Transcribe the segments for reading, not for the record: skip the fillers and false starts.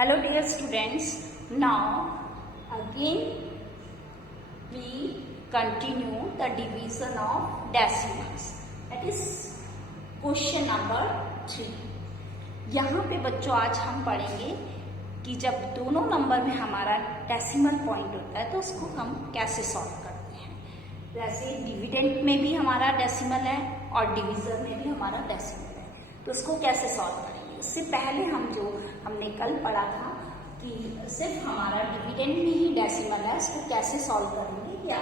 Hello dear students, now again we continue the division of decimals, that is question number 3. यहाँ पे बच्चों आज हम पढ़ेंगे कि जब दोनों नंबर में हमारा डेसिमल पॉइंट होता है तो उसको हम कैसे सॉल्व करते हैं। वैसे डिविडेंड में भी हमारा डेसिमल है और डिवीजन में भी हमारा डेसिमल है, तो उसको कैसे सॉल्व करेंगे। इससे पहले हमने कल पढ़ा था कि सिर्फ हमारा डिविडेंड में ही डेसिमल है, उसको कैसे सॉल्व करेंगे क्या।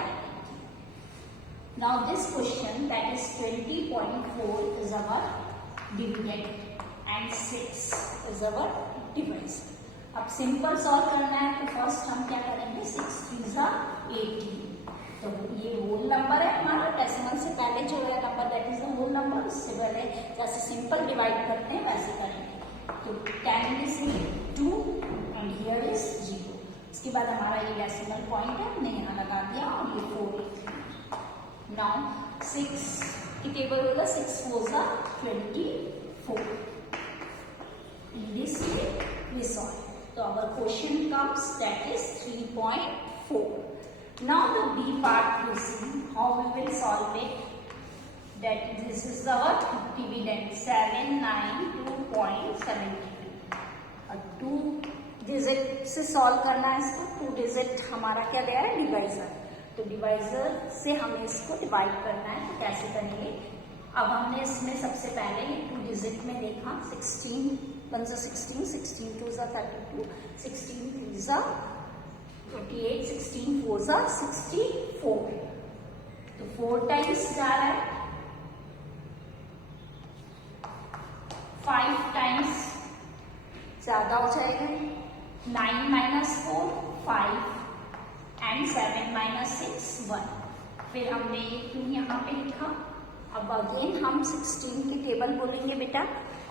Now this question that is 20.4 is our dividend and 6 is our divisor. अब सिंपल सॉल्व करना है तो फर्स्ट हम क्या करेंगे, 6 3 जा 18, तो ये होल नंबर है हमारा। डेसिमल से पहले जो है number that is the whole number, उससे पहले जैसे सिंपल डिवाइड करते हैं वैसे करेंगे। तो 10 इज 2 एंड हियर इज 0। इसके बाद हमारा ये डेसिमल पॉइंट है, हमने यहाँ लगा दिया और ये 4। नाउ 6 की टेबल होगा, 6 4 जा 24। This we solve. So our question comes that is 3.4. Now the B part you see how we will solve it. That this is our dividend 792.72. और 2 डिजिट से सॉल्व करना है इसको। 2 डिजिट हमारा क्या गया है, डिवाइजर। तो डिवाइजर से हमें इसको डिवाइड करना है, तो कैसे करेंगे। अब हमने इसमें सबसे पहले 2 डिजिट में देखा, 16 1 जा 16, 16 2 जा 32, 16 3 जा 28, 16 4 जा 64। तो 4 टाइम्स जा रहा है, 5 टाइम्स ज्यादा हो जाएगा, 9 माइनस 4 5 एंड 7 माइनस 6 1। फिर हमने ये क्यों यहाँ पे लिखा। अब अगेन हम 16 की टेबल बोलेंगे बेटा,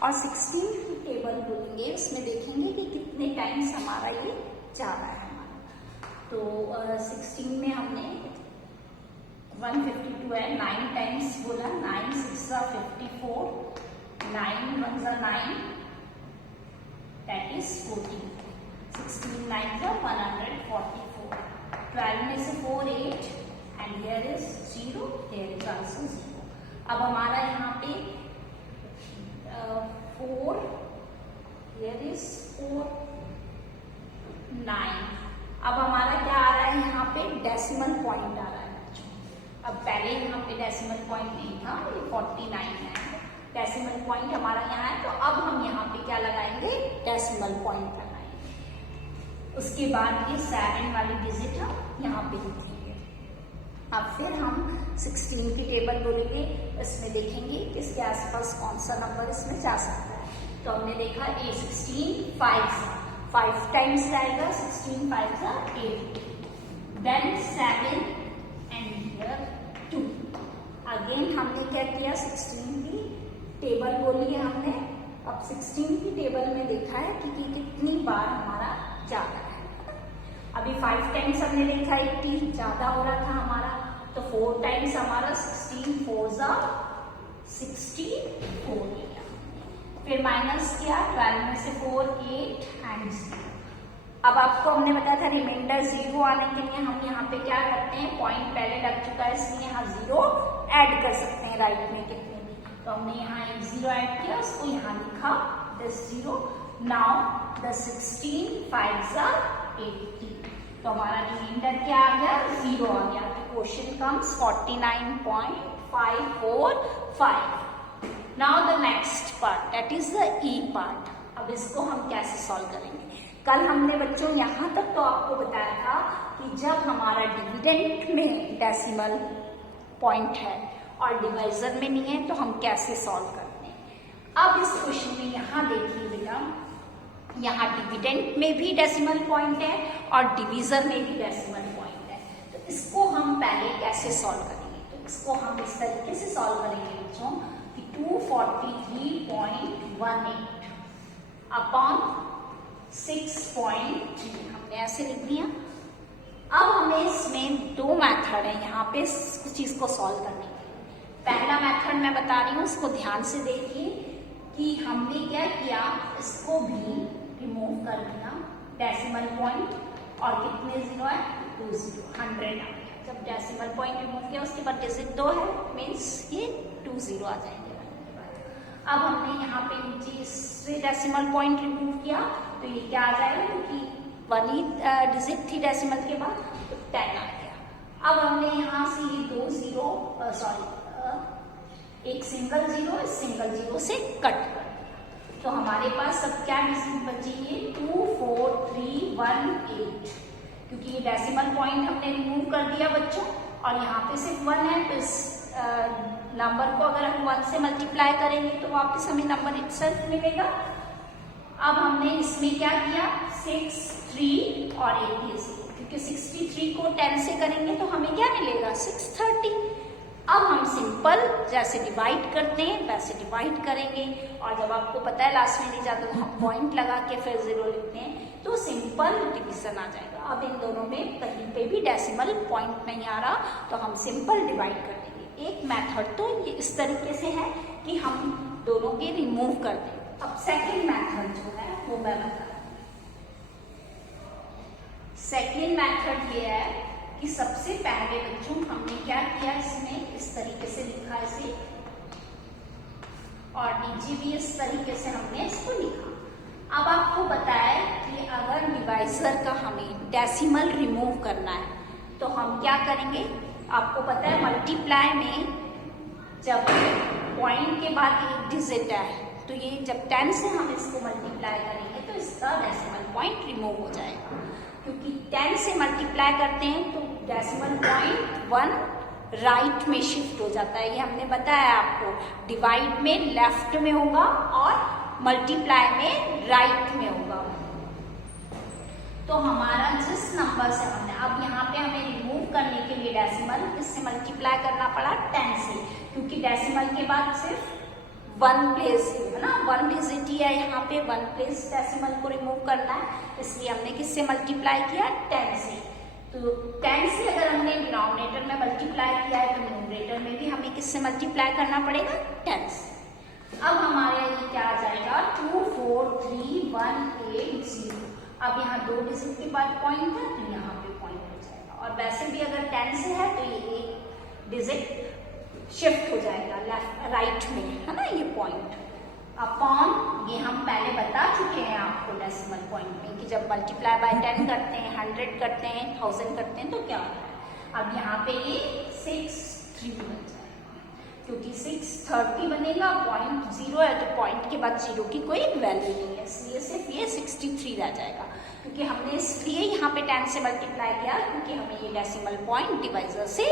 और 16 की टेबल बोलेंगे, उसमें देखेंगे कि कितने टाइम्स हमारा ये जा रहा है हमारा। तो 16 में हमने 152 है, 9 टाइम्स बोला, 9 6 जा 54, 9 1 जा 9 दैट इज 14, 16 9 जा 144, 12 में से 4 8 and here is 0, here is also 0। अब हमारा यहाँ पे 4 here is 4 9। अब हमारा क्या आ रहा है, यहाँ पे डेसिमल पॉइंट आ रहा है बच्चों। अब पहले यहाँ पे डेसिमल पॉइंट नहीं था, ये 49 है, डेसिमल पॉइंट हमारा यहाँ है। तो अब हम यहाँ पे क्या लगाएंगे, डेसिमल पॉइंट लगाएंगे। उसके बाद ये 7 वाली डिजिट हम यहाँ पे लिखेंगे। अब फिर हम 16 की टेबल बोलेंगे, इसमें देखेंगे किसके आसपास कौन सा नंबर इसमें जा सकता है। तो हमने देखा ए 16 5 टाइम्स जाएगा, 16 5 जा 8, देन 7 एंड हियर 2। अगेन हमने क्या किया, 16 की टेबल बोली है हमने। अब 16 की टेबल में देखा है कि कितनी बार हमारा जा रहा है। अभी 5 टाइम्स हमने देखा, 80 ज्यादा हो रहा था हमारा, तो 4 टाइम्स हमारा 16 4 जा 64 लिया। फिर माइनस किया, 12 में से 4 8 एंड 0। अब आपको हमने बताया था रिमाइंडर 0 आने के लिए हम यहाँ पे क्या करते हैं, पॉइंट पहले लग चुका है इसलिए यहाँ 0 ऐड कर सकते हैं राइट में कितने भी। तो हमने यहाँ एक 0 ऐड किया, उसको यहाँ लिखा दिस 0। नाउ द 16 5 जा 80, तो हमारा रिमाइंडर क्या आ गया, 0 आ गया। तो question comes 49.545। Now the next part that is the E part. अब इसको हम कैसे सॉल्व करेंगे। कल हमने बच्चों यहाँ तक तो आपको बताया था कि जब हमारा डिविडेंड में डेसिमल पॉइंट है और डिवाइजर में नहीं है तो हम कैसे सॉल्व करते हैं। अब इस क्वेश्चन में यहाँ देखिए बेटा, यहाँ डिविडेंड में भी डेसिमल पॉइंट है और डिवीजर में भी डेसिमल पॉइंट है। तो इसको हम पहले कैसे सॉल्व करेंगे। तो इसको हम इस तरीके से सॉल्व करेंगे बच्चों कि 243.18 अपॉन 6.3 हमने ऐसे लिख दिया। अब हमें इसमें 2 मेथड है यहाँ पे इस चीज को सॉल्व करने के। पहला मेथड मैं बता रही हूँ, उसको ध्यान से देखिए कि हमने क्या किया, इसको भी रिमूव कर दिया डेसिमल पॉइंट और कितने जीरो है, 2 जीरो, 100 आ गया। जब डेसिमल पॉइंट रिमूव किया उसके बाद डिजिट 2 है, मीन्स ये 2 जीरो आ जाएंगे। अब हमने यहाँ पे नीचे इससे डेसिमल पॉइंट रिमूव किया तो ये क्या आ जाएगा, क्योंकि 1 ही डिजिट थी डेसिमल के बाद, तो 10 आ गया। अब हमने यहाँ से ये 2 जीरो एक सिंगल जीरो इस सिंगल जीरो से कट कर दिया, तो हमारे पास सब क्या डिजिट बचेंगे, 2 4 3 1 8, क्योंकि ये डेसिमल पॉइंट हमने रिमूव कर दिया बच्चों, और यहाँ पे सिर्फ 1 है, तो इस नंबर को अगर हम 1 से मल्टीप्लाई करेंगे तो वापस हमें नंबर इटसेल्फ मिलेगा। अब हमने इसमें क्या किया, 6 3 और 8 ये 0, क्योंकि 63 को 10 से करेंगे तो हमें क्या मिलेगा, 630। अब हम सिंपल जैसे डिवाइड करते हैं वैसे डिवाइड करेंगे, और जब आपको पता है लास्ट में नहीं जाता तो हम पॉइंट लगा के फिर जीरो लिखते हैं, तो सिंपल डिवीजन आ जाएगा। अब इन दोनों में कहीं पे भी डेसिमल पॉइंट नहीं आ रहा, तो हम सिंपल डिवाइड कर देंगे। एक मेथड तो ये इस तरीके से है कि हम दोनों के रिमूव कर दें। अब सेकेंड मेथड जो है वो मैं बता रहा हूँ। सेकेंड मेथड ये है कि सबसे पहले बच्चों हमने क्या किया, इसमें इस तरीके से लिखा इसे, और नीचे भी इस तरीके से हमने इसको लिखा। अब आपको बताया कि अगर डिवाइजर का हमें डेसिमल रिमूव करना है तो हम क्या करेंगे, आपको पता है मल्टीप्लाई में जब पॉइंट के बाद एक डिजिट है तो ये जब 10 से हम इसको मल्टीप्लाई करेंगे तो इसका डेसिमल पॉइंट रिमूव हो जाएगा, क्योंकि 10 से मल्टीप्लाई करते हैं तो डेसिमल पॉइंट 1 राइट में शिफ्ट हो जाता है। ये हमने बताया आपको, डिवाइड में लेफ्ट में होगा और मल्टीप्लाई में राइट में होगा। तो हमारा जिस नंबर से हमने, अब यहाँ पे हमें रिमूव करने के लिए डेसिमल इससे मल्टीप्लाई करना पड़ा 10 से, क्योंकि डेसिमल के बाद सिर्फ 1 प्लेस है ना, 1 डिजिट ही है यहाँ पे, 1 प्लेस डेसिमल को रिमूव करना है, इसलिए हमने किससे मल्टीप्लाई किया, 10 से। तो 10 से अगर हमने डिनोमिनेटर में मल्टीप्लाई किया है तो न्यूमरेटर में भी हमें किससे मल्टीप्लाई करना पड़ेगा, 10 से। अब हमारे ये क्या आ जाएगा, 2 4 3 1 8 0। अब यहाँ 2 डिजिट के बाद पॉइंट है तो यहाँ पे पॉइंट हो जाएगा, और वैसे भी अगर 10 से है तो ये एक डिजिट शिफ्ट हो जाएगा लेफ्ट राइट में, है ना, ये पॉइंट अपॉन, ये हम पहले बता चुके हैं आपको डेसिमल पॉइंट में कि जब मल्टीप्लाई बाय 10 करते हैं, 100 करते हैं, 1000 करते हैं तो क्या होता है। अब यहाँ पे ये 6 3 बन जाएगा, क्योंकि 630 बनेगा, पॉइंट 0 है तो पॉइंट के बाद 0 की कोई वैल्यू नहीं है, इसलिए सिर्फ ये 63 रह जाएगा, क्योंकि हमने इसलिए यहाँ पे 10 से मल्टीप्लाई किया क्योंकि हमें ये डेसिमल पॉइंट डिवाइजर से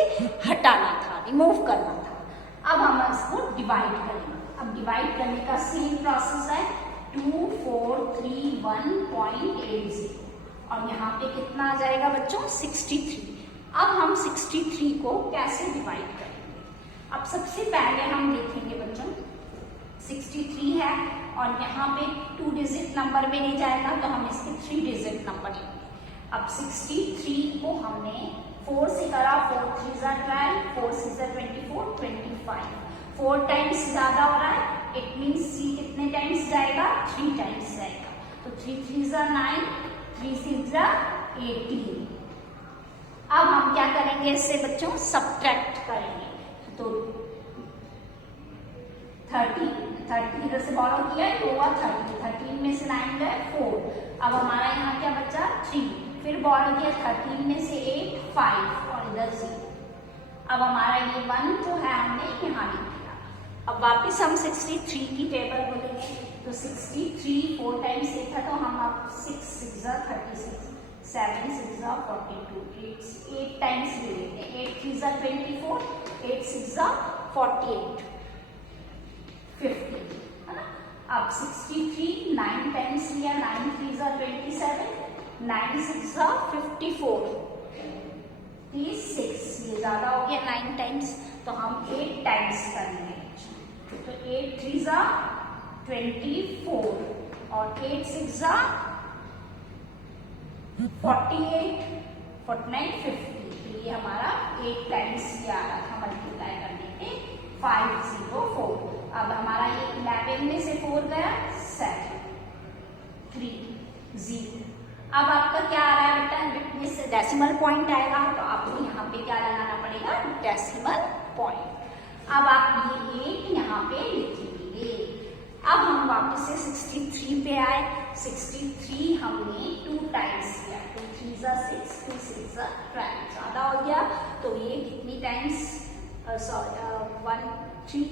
हटाना था, रिमूव करना था। अब हम इसको डिवाइड करेंगे। अब डिवाइड करने का सेम प्रोसेस है, 2 4 3 1.80, और यहाँ पे कितना आ जाएगा बच्चों, 63। अब हम 63 को कैसे डिवाइड करेंगे। अब सबसे पहले हम देखेंगे बच्चों, 63 है और यहाँ पे 2 डिजिट नंबर में नहीं जाएगा तो हम इसके 3 डिजिट नंबर लेंगे। अब 63 को हमने 4 से करा, 4 3 12, 4 6 24 25, 4 टाइम्स ज्यादा हो रहा है, इट मीन्स C कितने टाइम्स जाएगा, 3 टाइम्स जाएगा, तो 3 3 9, 3 6 18। अब हम क्या करेंगे इससे बच्चों, सब्ट्रैक्ट करेंगे, तो 30 इधर से बॉरो किया है तो हुआ 13 में से 9 गए 4, अब हमारा यहाँ क्या बचा 3, फिर बॉरो किया 13 में से 8 5 और इधर 0। अब हमारा ये 1 जो है हमने यहाँ लिख दिया। अब वापस हम 63 की टेबल बोलेंगे, तो 63 4 टाइम्स से था तो हम अब 6 6 36, 7 6 42, 8 टाइम्स ले लेते हैं, 8 3 24, 8 6 48 50, है ना। अब 63 9 टाइम्स लिया, 9 3 27, 9 6 54, 36, ये ज्यादा हो गया 9 टाइम्स, तो हम 8 टाइम्स करेंगे, तो 8 3 24 और 8 6 48 49 50, तो ये हमारा 8 टाइम्स ये आ रहा था मल्टीप्लाई करने पे 504। अब हमारा ये 11 में से 4 गया 7 3 0। अब आपका क्या आ रहा है बेटा, में से डेसिमल पॉइंट आएगा, तो आपको यहाँ पे क्या लगाना पड़ेगा, डेसिमल पॉइंट। अब आप ये 8 यहाँ पे लिखेंगे। अब हम वापस से 63 पे आए। 63 हमने 2 टाइम्स किया, 2 3 जा 6, 2 6 जा 12, ज्यादा हो गया, तो ये कितनी टाइम्स, सॉरी 1 3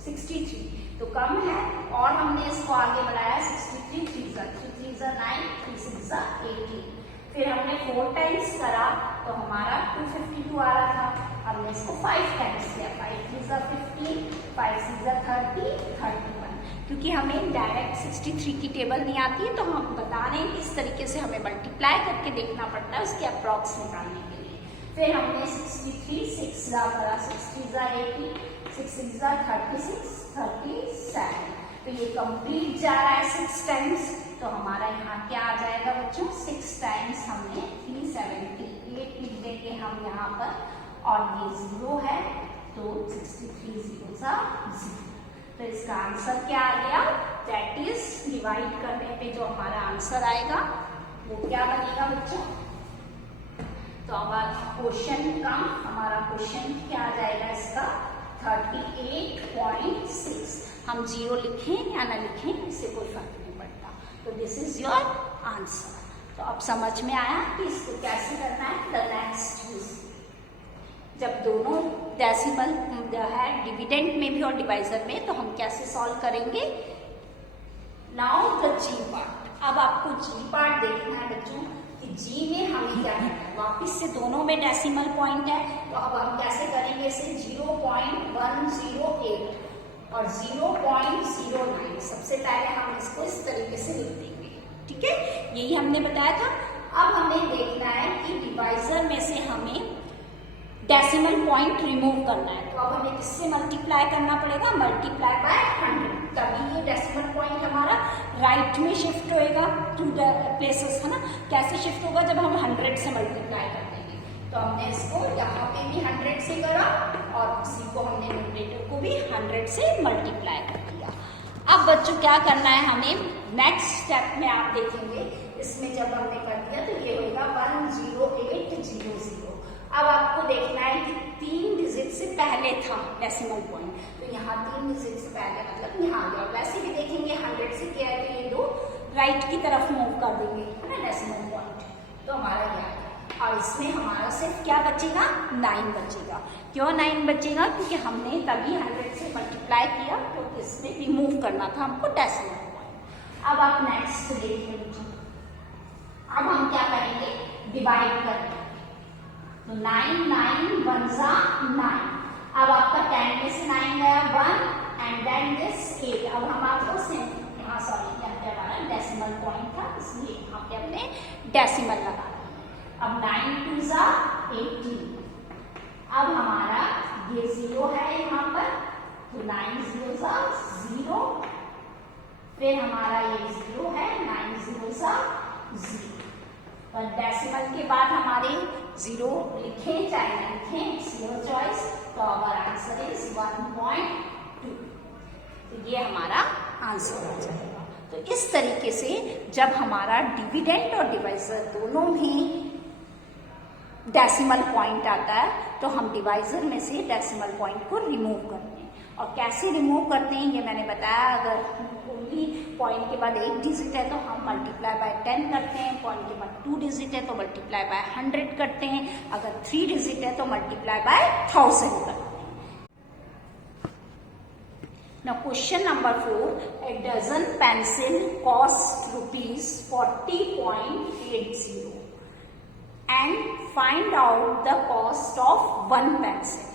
63 तो कम है, और हमने इसको आगे बढ़ाया 63 3 जा 9, 3 6 जा 18, फिर हमने 4 टाइम्स करा तो हमारा 252 आ रहा था। हमने इसको 5 टाइम्स किया, 5 3 जा 15, 5 6 जा 30, 31। क्योंकि हमें डायरेक्ट 63 की टेबल नहीं आती है, तो हम बता रहे हैं इस तरीके से हमें मल्टीप्लाई करके देखना पड़ता है उसके अप्रॉक्स निकालने के लिए। फिर हमने 63 6 जा करा, 6 3 जा 18, 6 6 जा 36, 37, तो ये कंप्लीट जा रहा है 6 टाइम्स, तो हमारा यहाँ क्या आ जाएगा बच्चों, 6 टाइम्स हमने 378 लिख देंगे हम यहाँ पर, और ये 0 है, तो 63 0 सा 0, तो इसका आंसर क्या आ गया, दैट इज डिवाइड करने पे जो हमारा आंसर आएगा वो क्या बनेगा बच्चों। तो अब क्वेश्चन का हमारा क्वेश्चन क्या आ जाएगा इसका, 38.6। हम 0 लिखें या ना लिखें इससे कोई फर्क नहीं पड़ता, तो दिस इज योर आंसर। तो अब समझ में आया कि इसको कैसे करना है। द नेक्स्ट, जब दोनों डेसिमल है डिविडेंड में भी और डिवाइजर में, तो हम कैसे सॉल्व करेंगे। Now the G part. अब आपको जी पार्ट देखना है बच्चों कि जी में हमें क्या करना है, वापिस से दोनों में डेसिमल पॉइंट है, तो अब हम कैसे करेंगे इसे, 0.108 और 0.09। सबसे पहले हम इसको इस तरीके से लिख देंगे, ठीक है, यही हमने बताया था। अब हमें देखना है कि डिवाइजर में से हमें डेसिमल पॉइंट रिमूव करना है, तो अब हमें किससे मल्टीप्लाई करना पड़ेगा, मल्टीप्लाई बाय 100, तभी ये डेसिमल पॉइंट हमारा राइट में शिफ्ट होएगा टू द प्लेसेस, है ना। कैसे शिफ्ट होगा, जब हम 100 से मल्टीप्लाई कर देंगे, तो हमने इसको यहाँ पे भी 100 से करा और इसी को हमने न्यूमरेटर को भी 100 से मल्टीप्लाई कर दिया। अब बच्चों क्या करना है हमें, नेक्स्ट स्टेप में आप देखेंगे, इसमें जब हमने कर दिया तो ये होगा 10800। अब आपको देखना है कि 3 डिजिट से पहले था डेसिमल पॉइंट, तो यहाँ 3 डिजिट से पहले मतलब यहाँ आ गया। वैसे भी देखेंगे 100 से क्या है, तो ये 2 राइट की तरफ मूव कर देंगे, है ना, डेसिमल पॉइंट, तो हमारा ये आ गया। और इसमें हमारा सिर्फ क्या बचेगा, 9 बचेगा। क्यों 9 बचेगा, क्योंकि हमने तभी 100 से मल्टीप्लाई किया, तो इसमें रिमूव करना था हमको डेसिमल पॉइंट। अब आप नेक्स्ट देखिए, अब हम क्या करेंगे, डिवाइड करेंगे, तो 9 9 1 जा 9। अब आपका 10 में से 9 गया 1 एंड देन दिस 8। अब हम आपको यहाँ सॉरी यहाँ पे हमारा डेसिमल पॉइंट था, इसलिए यहाँ पे हमने डेसिमल लगा दिया। अब 9 2 जा 18। अब हमारा ये 0 है यहाँ पर, तो 9 0 जा 0, फिर हमारा ये 0 है, 9 0 जा 0। पर डेसिमल के बाद हमारे 0 लिखें चाहे ना लिखें, इट्स योर चॉइस, तो आवर आंसर इज 1.2। तो ये हमारा आंसर हो जाएगा। तो इस तरीके से जब हमारा डिविडेंड और डिवाइजर दोनों भी डेसिमल पॉइंट आता है, तो हम डिवाइजर में से डेसिमल पॉइंट को रिमूव करते हैं। और कैसे रिमूव करते हैं ये मैंने बताया। अगर ओनली पॉइंट के बाद 1 डिजिट है तो हम मल्टीप्लाई बाय 10 करते हैं, पॉइंट के बाद 2 डिजिट है तो मल्टीप्लाई बाय 100 करते हैं, अगर 3 डिजिट है तो मल्टीप्लाई बाय 1000 करते हैं। Now question number 4, a dozen pencil cost ₹40.80 and find out the cost of 1 pencil.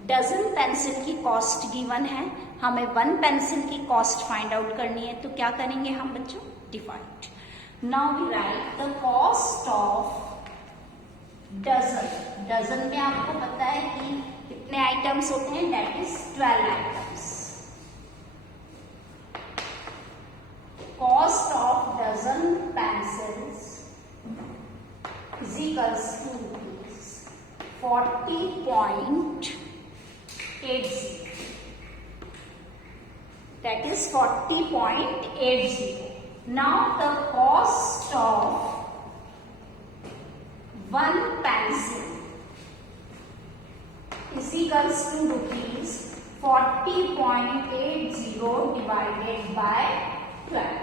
Dozen pencil की कॉस्ट गिवन है, हमें 1 पेंसिल की कॉस्ट फाइंड आउट करनी है, तो क्या करेंगे हम बच्चों, divide. Now we write the cost of dozen. Dozen में आपको पता है कि कितने आइटम्स होते हैं, that is 12 items. Cost of dozen pencils is equals to ₹40.80, that is 40.80. Now the cost of equals to rupees 40.80 divided by 12।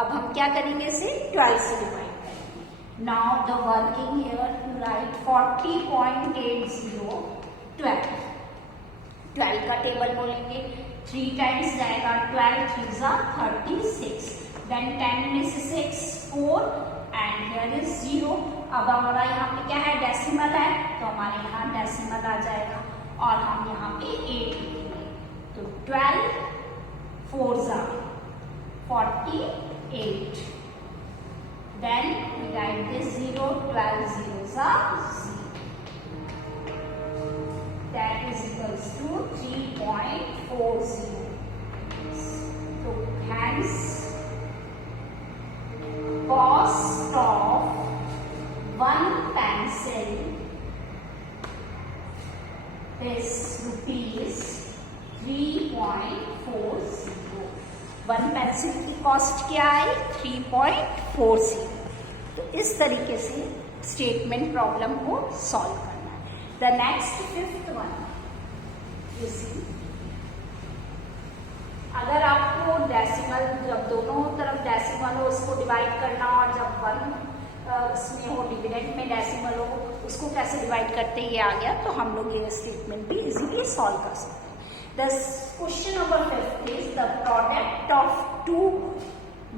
अब हम क्या करेंगे, इसे 12 से डिवाइड करेंगे। Now the working here to write 40.80 12 का टेबल बोलेंगे, 3 टाइम्स जाएगा 12 3 जा 36, देन 10 में से 6 4 एंड हियर इज 0। अब हमारा यहाँ पे क्या है, डेसिमल है, तो हमारे यहाँ डेसिमल आ जाएगा और हम यहाँ पे 8 लिखेंगे। तो 12 4 जा 48, देन वी राइट दिस 0, 12 0 जा 0, that is equals to 3.40. So hence cost of one pencil is rupees 3.40. One pencil की कॉस्ट क्या है, 3.40। तो इस तरीके से स्टेटमेंट प्रॉब्लम को सॉल्व करना है। The next fifth one, you see, अगर आपको डेसिमल, जब दोनों तरफ डेसिमल हो उसको डिवाइड करना, और जब वन इसमें हो डिविडेंड में डेसिमल हो उसको कैसे डिवाइड करते हैं ये आ गया, तो हम लोग ये स्टेटमेंट भी इजीली सॉल्व कर सकते हैं। The question number 5 is the product of two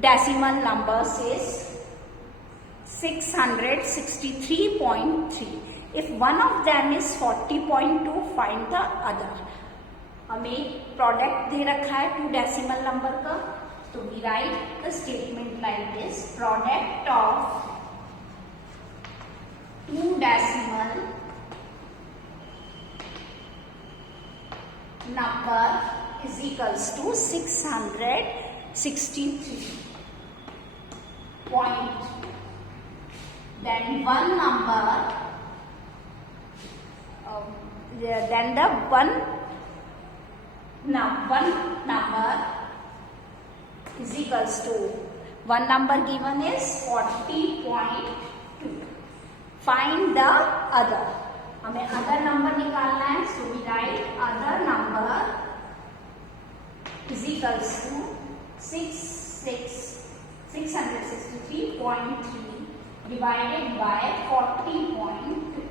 decimal numbers is 663.3. If one of them is 40.2, find the other. हमें प्रोडक्ट दे रखा है 2 डेसिमल नंबर का, तो we write the statement like this, product of 2 decimal number is equals to 663. Then one number, then the one number is equals to, one number given is 40.2. Find the other. हमें other number निकालना है, so we write other number is equals to 663.3 divided by 40.2।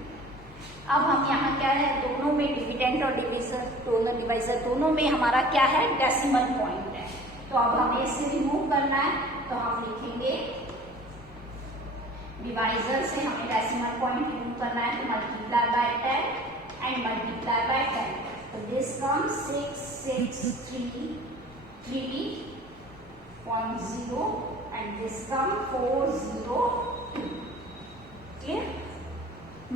अब हम यहाँ क्या है, दोनों में डिविडेंड और डिवाइजर दोनों में हमारा क्या है, डेसिमल पॉइंट है। तो अब हमें इसे रिमूव करना है, तो हम लिखेंगे डिवाइजर से हमें डेसिमल पॉइंट रिमूव करना है, तो multiply by 10 and multiply by 10। तो this comes 663.0 and this come 402। Clear?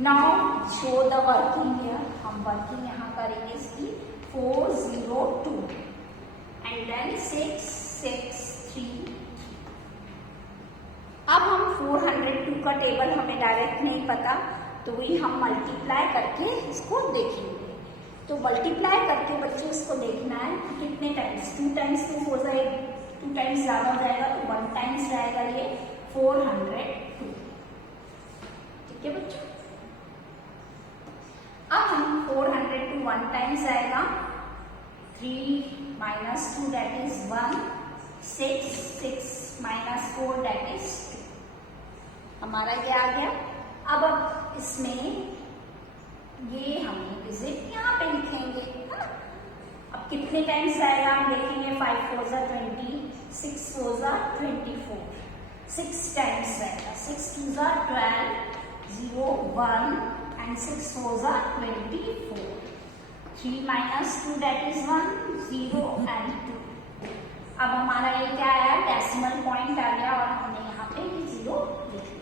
Now show the working here, हम वर्किंग यहाँ करेंगे इसकी 402 एंड देन 663। अब हम 402 का टेबल हमें डायरेक्ट नहीं पता, तो वही हम मल्टीप्लाई करके इसको देखेंगे। तो मल्टीप्लाई करके बच्चों इसको देखना है कि कितने टाइम्स, 2 टाइम्स तो हो जाएगा, 2 टाइम्स ज्यादा हो जाएगा, तो 1 टाइम्स जाएगा ये 402। ठीक है बच्चों? अब हम 402 1 टाइम्स आएगा, 3 minus 2 that is 1, 6 minus 4 that is 2। हमारा ये आ गया। अब इसमें ये हमें डिजिट यहाँ पे लिखेंगे, है ना। अब कितने टाइम्स आएगा हम देखेंगे, 5 4 जा 20, 6 4 जा 24, 6 टाइम्स आएगा, 6 2 जा 12, 0 1 and 6 4 जा 24, 3 minus 2 that is 1, 0 and 2। अब हमारा ये क्या आया, डेसिमल पॉइंट आ गया और हमने यहाँ पे 0 लिख लिया।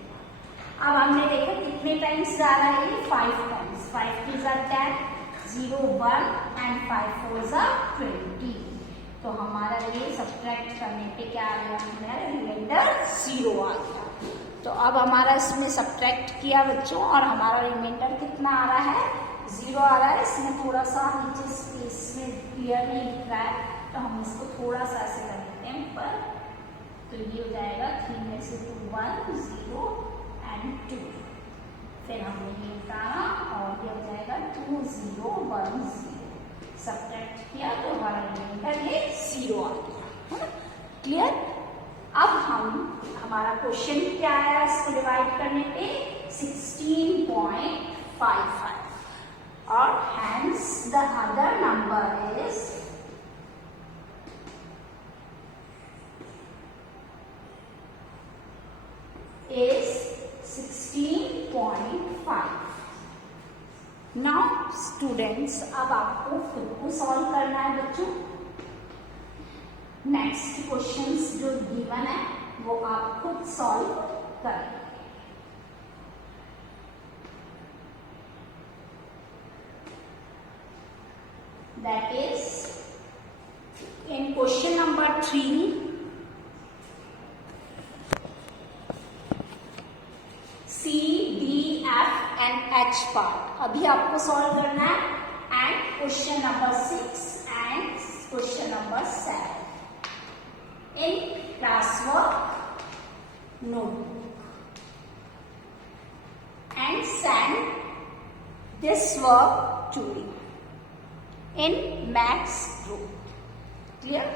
अब हमने देखा कितने टाइम्स जा रहा है, ये 5 टाइम्स, 5 2 जा 10, 0 1 and 5 4 जा 20। तो हमारा ये सब्ट्रैक्ट करने पे क्या आ गया, हमारा रिमाइंडर 0 आ गया। तो अब हमारा इसमें सब्ट्रैक्ट किया बच्चों और हमारा रिमाइंडर कितना आ रहा है, 0 आ रहा है। इसमें थोड़ा सा नीचे स्पेस में क्लियर नहीं दिख रहा है, तो हम इसको थोड़ा सा ऐसे कर देते हैं ऊपर, तो ये हो जाएगा 3 में से 2 1 0 and 2। फिर हमने ये उतारा और ये हो जाएगा 2 0 1 0। क्या आया इसको डिवाइड करने पे 16.55 और hence the other number is 16.5. Now students, अब आपको खुद को सॉल्व करना है बच्चों। नेक्स्ट क्वेश्चंस जो गिवन है वो आप खुद सॉल्व करें। That is in question number 3, C, D, F and H part अभी आपको सॉल्व करना है, and question number 6 and question number 7 in classwork notebook, and send this work to me in maths group. Clear?